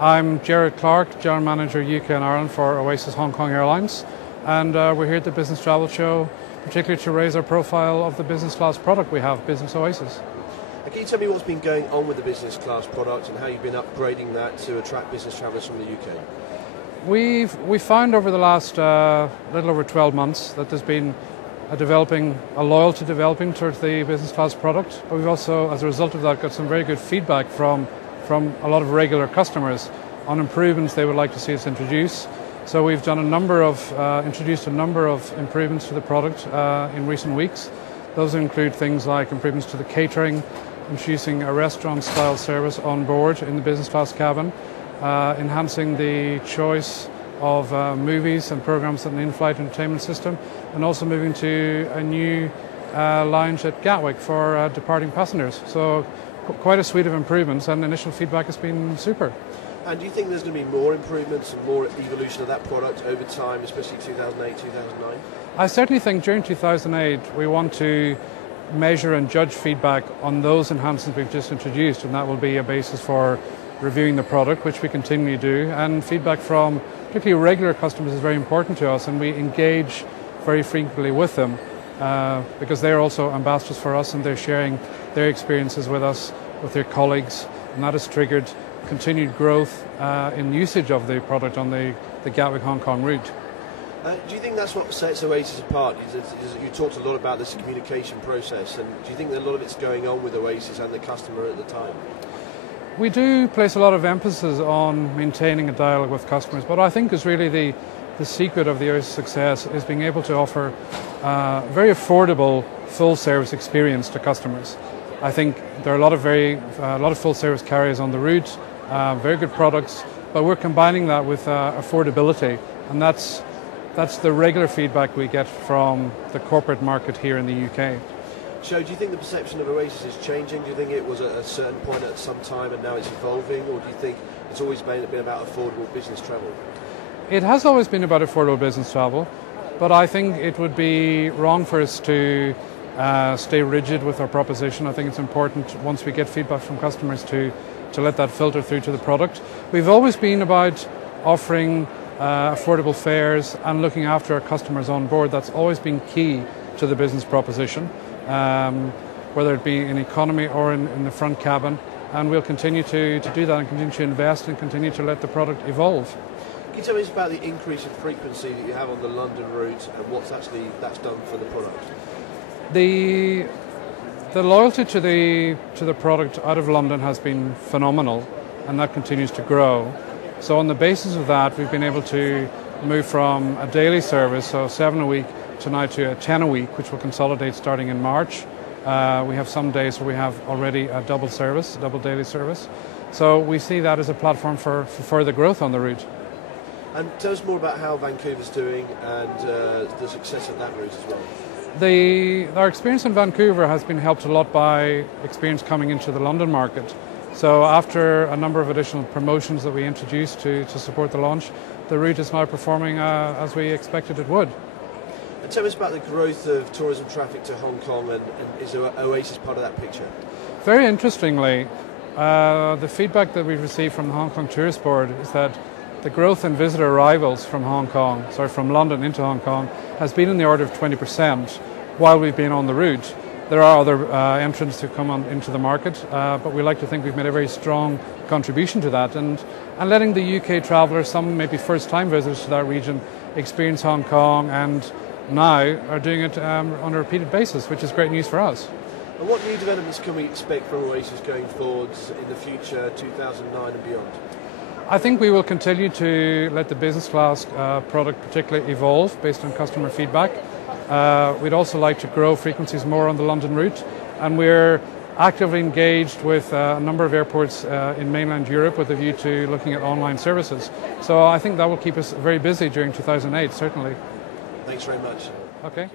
I'm Jared Clark, General Manager UK and Ireland for Oasis Hong Kong Airlines, and we're here at the Business Travel Show particularly to raise our profile of the business class product we have, Business Oasis. Can you tell me what's been going on with the business class product and how you've been upgrading that to attract business travellers from the UK? We've found over the last little over 12 months that there's been a loyalty developing towards the business class product, but we've also, as a result of that, got some very good feedback from a lot of regular customers on improvements they would like to see us introduce. So we've done introduced a number of improvements to the product in recent weeks. Those include things like improvements to the catering, introducing a restaurant-style service on board in the business class cabin, enhancing the choice of movies and programs in the in-flight entertainment system, and also moving to a new lounge at Gatwick for departing passengers. So quite a suite of improvements, and initial feedback has been super. And do you think there's going to be more improvements and more evolution of that product over time, especially 2008, 2009? I certainly think during 2008 we want to measure and judge feedback on those enhancements we've just introduced, and that will be a basis for reviewing the product, which we continually do. And feedback from particularly regular customers is very important to us, and we engage very frequently with them because they're also ambassadors for us, and they're sharing their experiences with us, with their colleagues, and that has triggered continued growth in usage of the product on the Gatwick Hong Kong route. Do you think that's what sets Oasis apart? You talked a lot about this communication process, and do you think that a lot of it's going on with Oasis and the customer at the time? We do place a lot of emphasis on maintaining a dialogue with customers, but I think is really the secret of the Oasis success is being able to offer a very affordable full service experience to customers. I think there are a lot of full service carriers on the route, very good products, but we're combining that with affordability, and that's the regular feedback we get from the corporate market here in the UK. So do you think the perception of Oasis is changing? Do you think it was at a certain point at some time and now it's evolving, or do you think it's always been about affordable business travel? It has always been about affordable business travel, but I think it would be wrong for us to stay rigid with our proposition. I think it's important, once we get feedback from customers, to let that filter through to the product. We've always been about offering affordable fares and looking after our customers on board. That's always been key to the business proposition, whether it be in economy or in the front cabin, and we'll continue to do that and continue to invest and continue to let the product evolve. Can you tell me about the increase in frequency that you have on the London route and what's that's done for the product? The loyalty to the product out of London has been phenomenal, and that continues to grow. So on the basis of that, we've been able to move from a daily service, so 7 a week, to now to a 10 a week, which will consolidate starting in March. We have some days where we have already a double daily service. So we see that as a platform for further growth on the route. And tell us more about how Vancouver's doing and the success of that route as well. Our experience in Vancouver has been helped a lot by experience coming into the London market. So after a number of additional promotions that we introduced to support the launch, the route is now performing as we expected it would. And tell us about the growth of tourism traffic to Hong Kong, and is Oasis part of that picture? Very interestingly, the feedback that we've received from the Hong Kong Tourist Board is that the growth in visitor arrivals from from London into Hong Kong has been in the order of 20% while we've been on the route. There are other entrants who come into the market, but we like to think we've made a very strong contribution to that, and letting the UK travellers, some maybe first-time visitors to that region, experience Hong Kong, and now are doing it on a repeated basis, which is great news for us. And what new developments can we expect from Oasis going forwards in the future, 2009 and beyond? I think we will continue to let the business class product particularly evolve based on customer feedback. We'd also like to grow frequencies more on the London route, and we're actively engaged with a number of airports in mainland Europe with a view to looking at online services. So I think that will keep us very busy during 2008, certainly. Thanks very much. Okay.